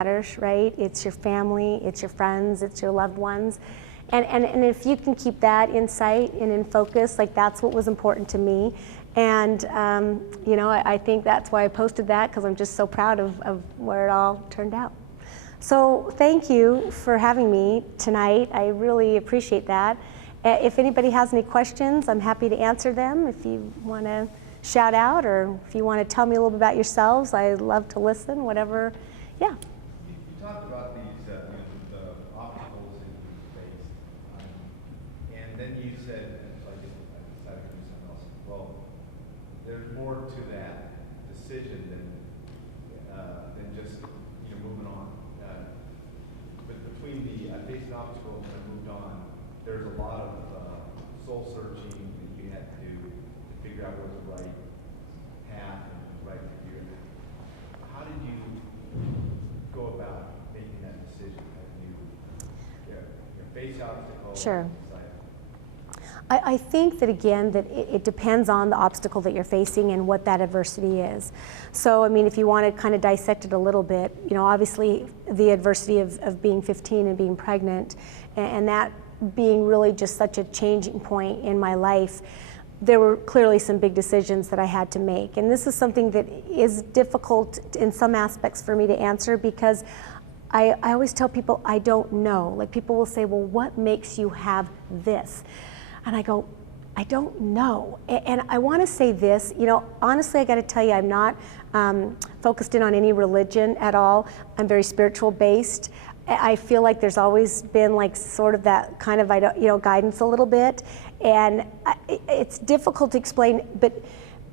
matters, right? It's your family, it's your friends, it's your loved ones. And if you can keep that in sight and in focus, like that's what was important to me. And you know, I think that's why I posted that, because I'm just so proud of where it all turned out. So thank you for having me tonight. I really appreciate that. If anybody has any questions, I'm happy to answer them. If you want to shout out, or if you want to tell me a little bit about yourselves, I'd love to listen, whatever. Yeah. You talked about these, the obstacles that you faced, and then you said, so I decided to do something else. Well, there's more to that decision than just moving on. But between the I faced an obstacle and I moved on, there's a lot of soul searching that you had to do to figure out what the right path and the right career. How did you go about making that decision? How did you face obstacles? Sure. I think that, again, that it depends on the obstacle that you're facing and what that adversity is. So, I mean, if you want to kind of dissect it a little bit, obviously the adversity of being 15 and being pregnant, and that being really just such a changing point in my life, there were clearly some big decisions that I had to make. And this is something that is difficult in some aspects for me to answer, because I always tell people I don't know. Like, people will say, well, what makes you have this? And I go, I don't know. And I want to say this, honestly, I got to tell you, I'm not focused in on any religion at all. I'm very spiritual based. I feel like there's always been like sort of that kind of guidance a little bit, and it's difficult to explain, but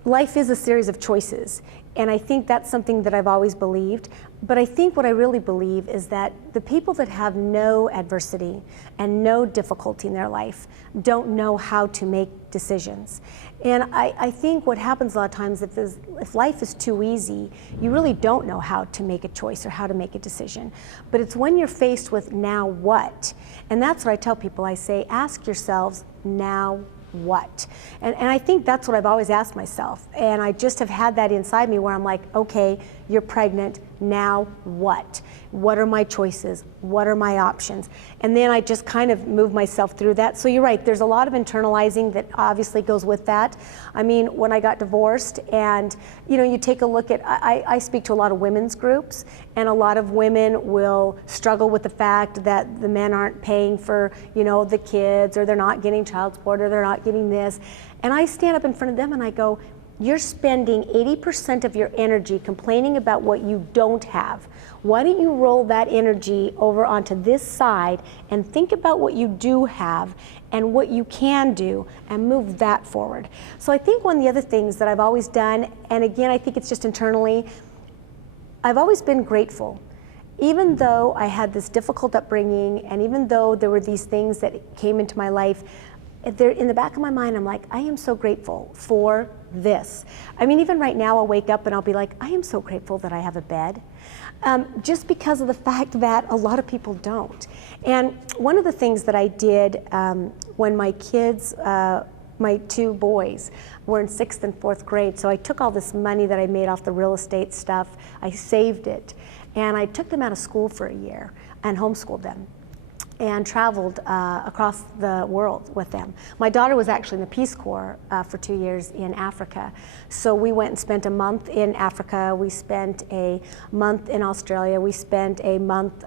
life is a series of choices, and I think that's something that I've always believed. But I think what I really believe is that the people that have no adversity and no difficulty in their life don't know how to make decisions. And I think what happens a lot of times, if life is too easy, you really don't know how to make a choice or how to make a decision. But it's when you're faced with now what, and that's what I tell people. I say, ask yourselves, now what? And I think that's what I've always asked myself. And I just have had that inside me where I'm like, okay, you're pregnant, now what? What are my choices? What are my options? And then I just kind of move myself through that. So you're right, there's a lot of internalizing that obviously goes with that. I mean, when I got divorced, and you take a look at, I speak to a lot of women's groups, and a lot of women will struggle with the fact that the men aren't paying for, the kids, or they're not getting child support, or they're not getting this. And I stand up in front of them and I go, you're spending 80% of your energy complaining about what you don't have. Why don't you roll that energy over onto this side and think about what you do have and what you can do, and move that forward. So I think one of the other things that I've always done, and again, I think it's just internally, I've always been grateful. Even though I had this difficult upbringing, and even though there were these things that came into my life, in the back of my mind, I'm like, I am so grateful for this. I mean, even right now, I'll wake up and I'll be like, I am so grateful that I have a bed. Just because of the fact that a lot of people don't. And one of the things that I did when my kids, my two boys, were in 6th and 4th grade, so I took all this money that I made off the real estate stuff, I saved it, and I took them out of school for a year and homeschooled them, and traveled across the world with them. My daughter was actually in the Peace Corps for 2 years in Africa. So we went and spent a month in Africa, we spent a month in Australia, we spent a month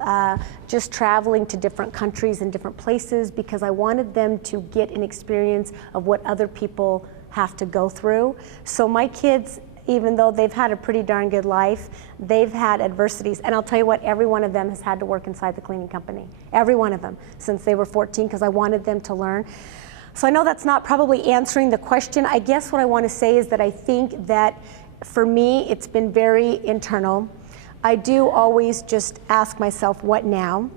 just traveling to different countries and different places, because I wanted them to get an experience of what other people have to go through. So my kids, even though they've had a pretty darn good life, they've had adversities. And I'll tell you what, every one of them has had to work inside the cleaning company. Every one of them, since they were 14, because I wanted them to learn. So I know that's not probably answering the question. I guess what I want to say is that I think that for me, it's been very internal. I do always just ask myself, what now?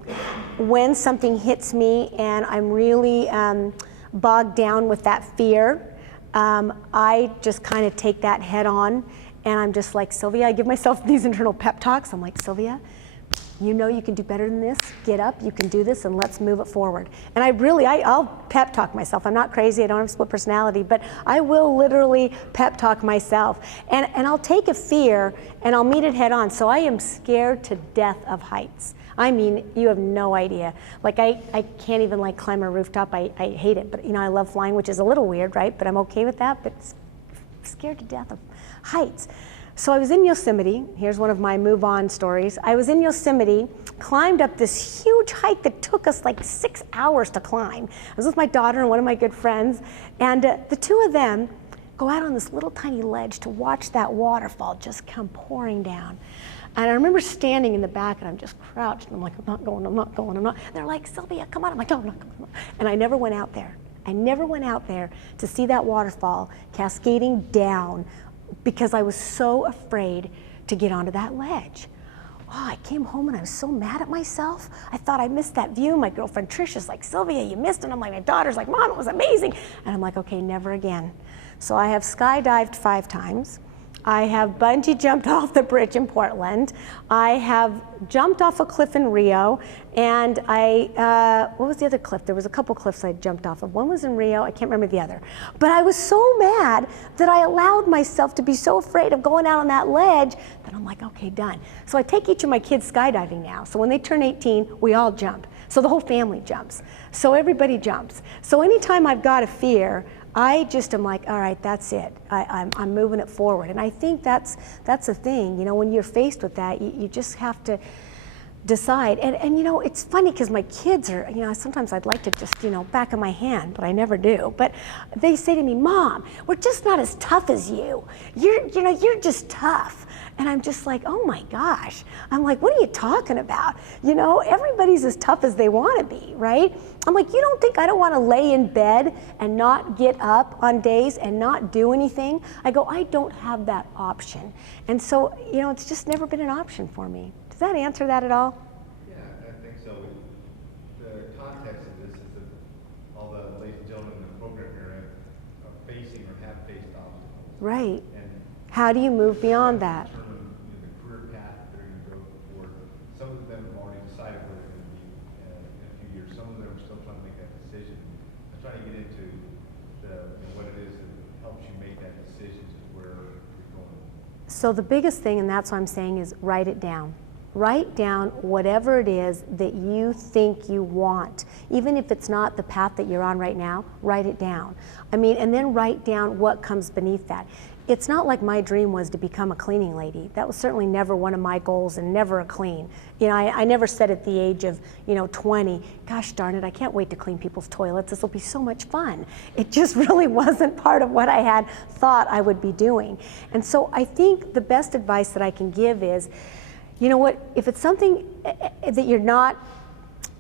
When something hits me and I'm really bogged down with that fear, I just kind of take that head on, and I'm just like, Sylvia, I give myself these internal pep talks. I'm like, Sylvia, you know you can do better than this, get up, you can do this, and let's move it forward. And I'll pep talk myself. I'm not crazy, I don't have split personality, but I will literally pep talk myself. And I'll take a fear and I'll meet it head on. So I am scared to death of heights. I mean, you have no idea. Like I can't even like climb a rooftop, I hate it. But you know, I love flying, which is a little weird, right? But I'm okay with that, but scared to death of heights. So I was in Yosemite. Here's one of my move on stories. I was in Yosemite, climbed up this huge hike that took us like 6 hours to climb. I was with my daughter and one of my good friends, and the two of them go out on this little tiny ledge to watch that waterfall just come pouring down. And I remember standing in the back and I'm just crouched and I'm like, I'm not going. And they're like, Sylvia, come on. I'm like, no, I'm not going. And I never went out there. I never went out there to see that waterfall cascading down because I was so afraid to get onto that ledge. Oh, I came home and I was so mad at myself. I thought I missed that view. My girlfriend Trisha's like, Sylvia, you missed it. And I'm like, my daughter's like, Mom, it was amazing. And I'm like, okay, never again. So I have skydived 5 times. I have bungee jumped off the bridge in Portland. I have jumped off a cliff in Rio, and what was the other cliff? There was a couple cliffs I jumped off of. One was in Rio, I can't remember the other. But I was so mad that I allowed myself to be so afraid of going out on that ledge that I'm like, okay, done. So I take each of my kids skydiving now. So when they turn 18, we all jump. So the whole family jumps. So everybody jumps. So anytime I've got a fear, I just am like, all right, that's it. I'm moving it forward. And I think that's the thing, you know, when you're faced with that, you just have to decide. And you know, it's funny because my kids are, you know, sometimes I'd like to just, you know, back of my hand, but I never do. But they say to me, Mom, we're just not as tough as you. You're just tough. And I'm just like, oh my gosh. I'm like, what are you talking about? You know, everybody's as tough as they want to be, right? I'm like, you don't think I don't want to lay in bed and not get up on days and not do anything? I go, I don't have that option. And so, you know, it's just never been an option for me. Does that answer that at all? Yeah, I think so. The context of this is that all the ladies and gentlemen in the program here are facing or have faced obstacles. Right. And how do you move beyond that? Determine, you know, the career path they're going to go forward. Some of them have already decided where they're going to be in a few years. Some of them are still trying to make that decision. I'm trying to get into what it is that helps you make that decision to where you're going. So the biggest thing, and that's what I'm saying, is write it down. Write down whatever it is that you think you want. Even if it's not the path that you're on right now, write it down. I mean, and then write down what comes beneath that. It's not like my dream was to become a cleaning lady. That was certainly never one of my goals, and never a clean. You know, I never said at the age of, 20, gosh darn it, I can't wait to clean people's toilets. This will be so much fun. It just really wasn't part of what I had thought I would be doing. And so I think the best advice that I can give is, you know what, if it's something that you're not,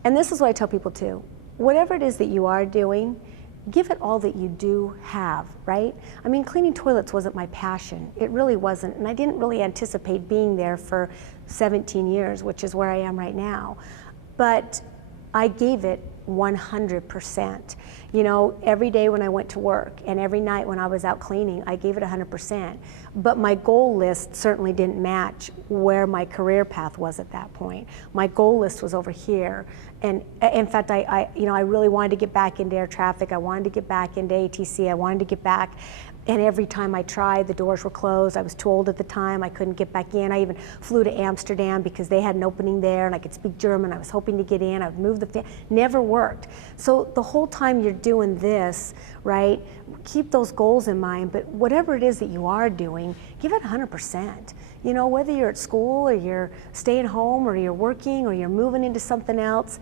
and this is what I tell people too, whatever it is that you are doing, give it all that you do have, right? I mean, cleaning toilets wasn't my passion. It really wasn't, and I didn't really anticipate being there for 17 years, which is where I am right now. But I gave it 100%. You know, every day when I went to work and every night when I was out cleaning, I gave it 100%. But my goal list certainly didn't match where my career path was at that point. My goal list was over here. And in fact, I really wanted to get back into air traffic. I wanted to get back into ATC. I wanted to get back. And every time I tried, the doors were closed. I was too old at the time. I couldn't get back in. I even flew to Amsterdam because they had an opening there and I could speak German. I was hoping to get in. I would move never worked. So the whole time you're doing this, right, keep those goals in mind, but whatever it is that you are doing, give it 100%. You know, whether you're at school or you're staying home or you're working or you're moving into something else,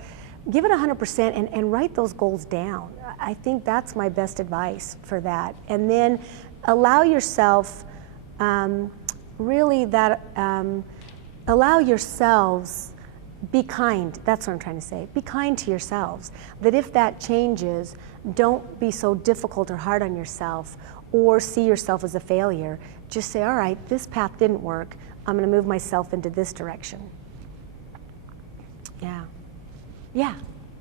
give it 100% and write those goals down. I think that's my best advice for that. And then allow yourself, allow yourselves, be kind. That's what I'm trying to say. Be kind to yourselves. That if that changes, don't be so difficult or hard on yourself or see yourself as a failure. Just say, all right, this path didn't work. I'm going to move myself into this direction. Yeah. Yeah.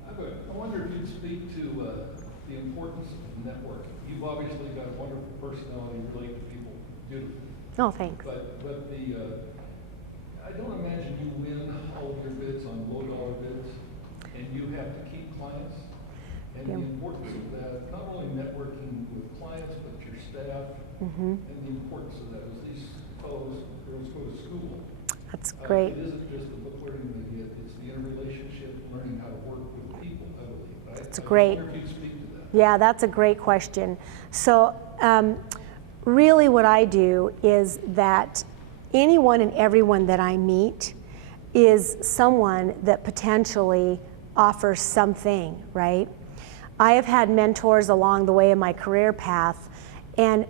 I wonder if you'd speak to the importance of networking. You've obviously got a wonderful personality, you relate to people beautifully. Oh, thanks. But I don't imagine you win all of your bids staff, and the importance of that. As these fellows and girls go to school, That's great. it isn't just the book learning they get, it's the interrelationship, learning how to work with people heavily. That's great. I wonder if you'd speak to that. Yeah, that's a great question. So really what I do is that anyone and everyone that I meet is someone that potentially offers something, right? I have had mentors along the way in my career path, and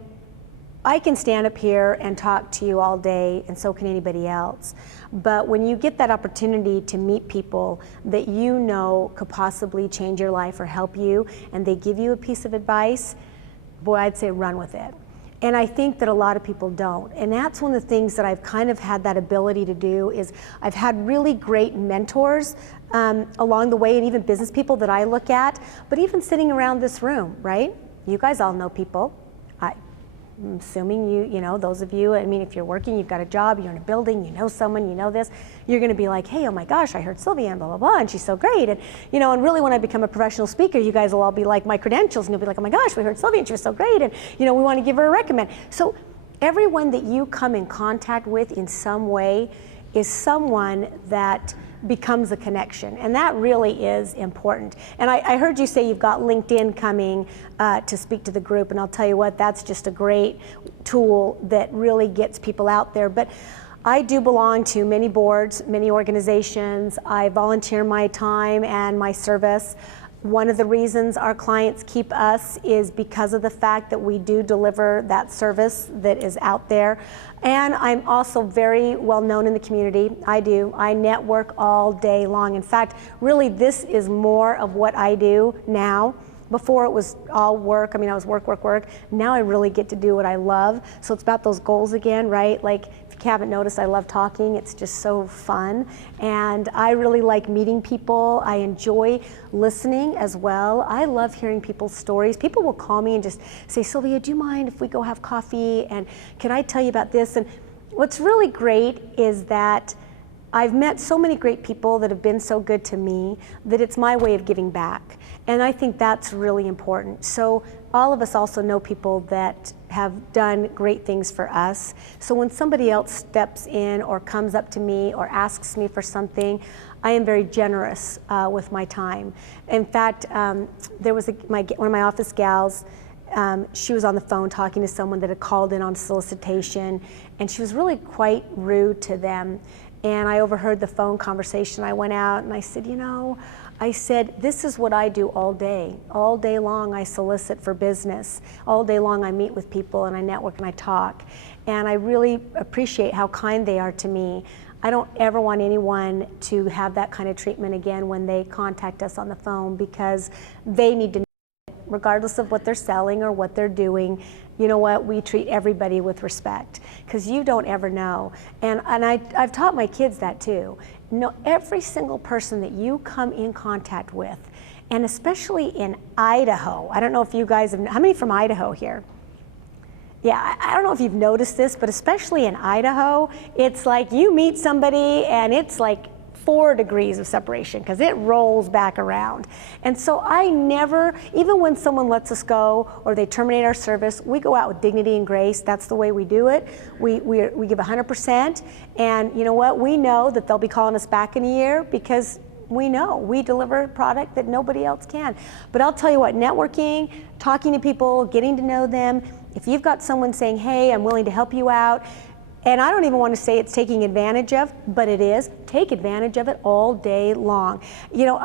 I can stand up here and talk to you all day, and so can anybody else. But when you get that opportunity to meet people that you know could possibly change your life or help you, and they give you a piece of advice, boy, I'd say run with it. And I think that a lot of people don't. And that's one of the things that I've kind of had that ability to do is I've had really great mentors along the way, and even business people that I look at, but even sitting around this room, right? You guys all know people. I'm assuming you know, those of you, I mean, if you're working, you've got a job, you're in a building, you know someone, you know this, you're gonna be like, hey, oh my gosh, I heard Sylvia and blah, blah, blah, and she's so great. And, you know, and really when I become a professional speaker, you guys will all be like my credentials, and you'll be like, oh my gosh, we heard Sylvia and she was so great, and, you know, we wanna give her a recommend. So everyone that you come in contact with in some way is someone that becomes a connection, and that really is important. And I heard you say you've got LinkedIn coming to speak to the group, and I'll tell you what, that's just a great tool that really gets people out there. But I do belong to many boards, many organizations. I volunteer my time and my service. One of the reasons our clients keep us is because of the fact that we do deliver that service that is out there. And I'm also very well known in the community. I network all day long. In fact, really this is more of what I do now. Before it was all work. I mean, I was work, work, work. Now I really get to do what I love. So it's about those goals again, right? Like, if you haven't noticed, I love talking. It's just so fun. And I really like meeting people. I enjoy listening as well. I love hearing people's stories. People will call me and just say, Sylvia, do you mind if we go have coffee? And can I tell you about this? And what's really great is that I've met so many great people that have been so good to me that it's my way of giving back. And I think that's really important. So all of us also know people that have done great things for us. So when somebody else steps in or comes up to me or asks me for something, I am very generous with my time. In fact, there was one of my office gals, she was on the phone talking to someone that had called in on solicitation, and she was really quite rude to them. And I overheard the phone conversation. I went out and I said, you know, I said, this is what I do all day. All day long I solicit for business. All day long I meet with people and I network and I talk. And I really appreciate how kind they are to me. I don't ever want anyone to have that kind of treatment again when they contact us on the phone, because they need to know, regardless of what they're selling or what they're doing, you know what, we treat everybody with respect, because you don't ever know. And I've taught my kids that too. Know every single person that you come in contact with, and especially in Idaho. I don't know if you guys have, how many from Idaho here? Yeah, I don't know if you've noticed this, but especially in Idaho, it's like you meet somebody and it's like 4 degrees of separation, because it rolls back around. And so I never, even when someone lets us go or they terminate our service, we go out with dignity and grace. That's the way we do it. We give 100%, and you know what? We know that they'll be calling us back in a year, because we know we deliver a product that nobody else can. But I'll tell you what, networking, talking to people, getting to know them, if you've got someone saying, hey, I'm willing to help you out, and I don't even want to say it's taking advantage of, but it is. Take advantage of it all day long. You know,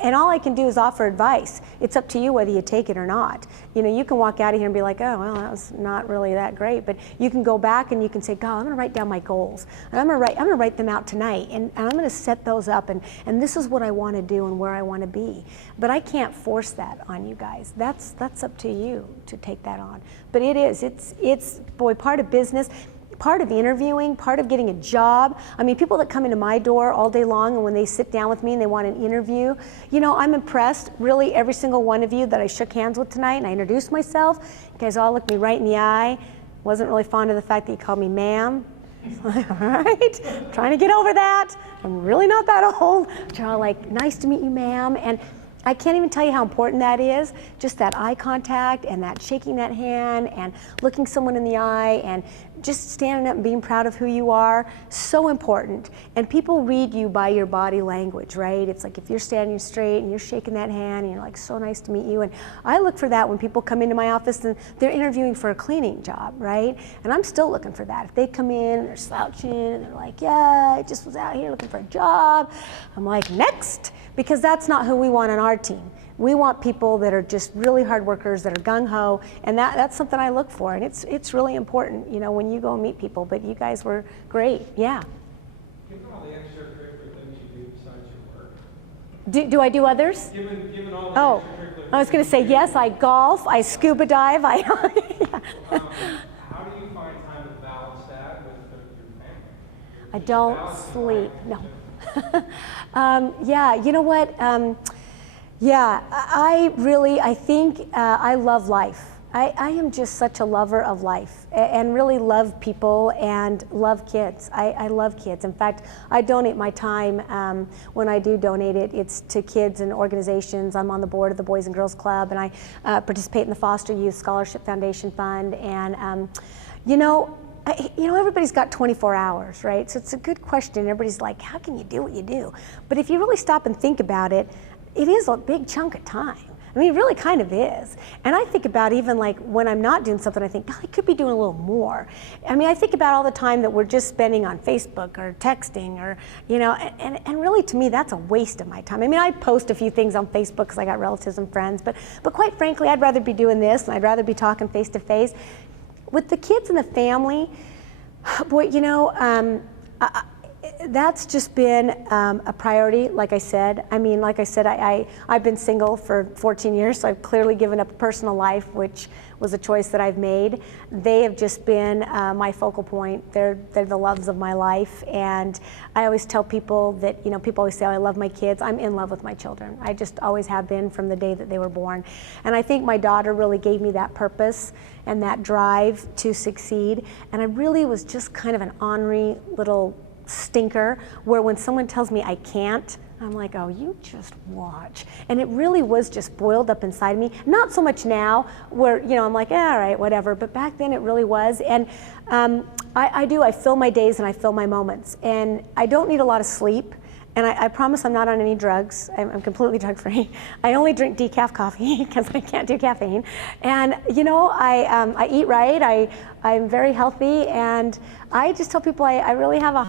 and all I can do is offer advice. It's up to you whether you take it or not. You know, you can walk out of here and be like, oh, well, that was not really that great. But you can go back and you can say, God, I'm going to write down my goals. And I'm going to write them out tonight. And I'm going to set those up. And this is what I want to do and where I want to be. But I can't force that on you guys. That's up to you to take that on. But it is. It's boy, part of business. Part of interviewing, part of getting a job. I mean, people that come into my door all day long, and when they sit down with me and they want an interview, you know, I'm impressed, really, every single one of you that I shook hands with tonight and I introduced myself. You guys all looked me right in the eye. Wasn't really fond of the fact that you called me ma'am. All right, trying to get over that. I'm really not that old. You're all like, nice to meet you, ma'am. And I can't even tell you how important that is, just that eye contact and that shaking that hand and looking someone in the eye and just standing up and being proud of who you are, so important. And people read you by your body language, right? It's like if you're standing straight and you're shaking that hand and you're like, so nice to meet you. And I look for that when people come into my office and they're interviewing for a cleaning job, right? And I'm still looking for that. If they come in and they're slouching and they're like, yeah, I just was out here looking for a job, I'm like, next, because that's not who we want on our team. We want people that are just really hard workers, that are gung-ho, and that's something I look for, and it's really important, you know, when you go and meet people. But you guys were great, yeah. Given all the extracurricular things you do besides your work. Do I do others? Given all the Oh, extracurricular I was going to say, yes, I golf, I scuba dive, how do you find time to balance that with your family? I don't sleep, no. Yeah, you know what? Yeah, I think I love life. I am just such a lover of life and really love people and love kids. I love kids. In fact, I donate my time, when I do donate it, it's to kids and organizations. I'm on the board of the Boys and Girls Club, and I participate in the Foster Youth Scholarship Foundation Fund. And you know, everybody's got 24 hours, right? So it's a good question. Everybody's like, how can you do what you do? But if you really stop and think about it, it is a big chunk of time. I mean, it really kind of is. And I think about even like when I'm not doing something, I think, God, I could be doing a little more. I mean, I think about all the time that we're just spending on Facebook or texting or, you know, and really to me, that's a waste of my time. I mean, I post a few things on Facebook because I got relatives and friends, but quite frankly, I'd rather be doing this and I'd rather be talking face to face. With the kids and the family, boy, you know, that's just been a priority, like I said. I mean, like I said, I've been single for 14 years, so I've clearly given up a personal life, which was a choice that I've made. They have just been my focal point. They're the loves of my life, and I always tell people that, you know, people always say, oh, I love my kids. I'm in love with my children. I just always have been from the day that they were born. And I think my daughter really gave me that purpose and that drive to succeed. And I really was just kind of an ornery little stinker where when someone tells me I can't, I'm like, oh, you just watch. And it really was just boiled up inside me. Not so much now where, you know, I'm like, all right, whatever. But back then it really was. And I fill my days and I fill my moments. And I don't need a lot of sleep. And I promise I'm not on any drugs. I'm completely drug-free. I only drink decaf coffee because I can't do caffeine. And you know, I eat right. I'm very healthy, and I just tell people I really have a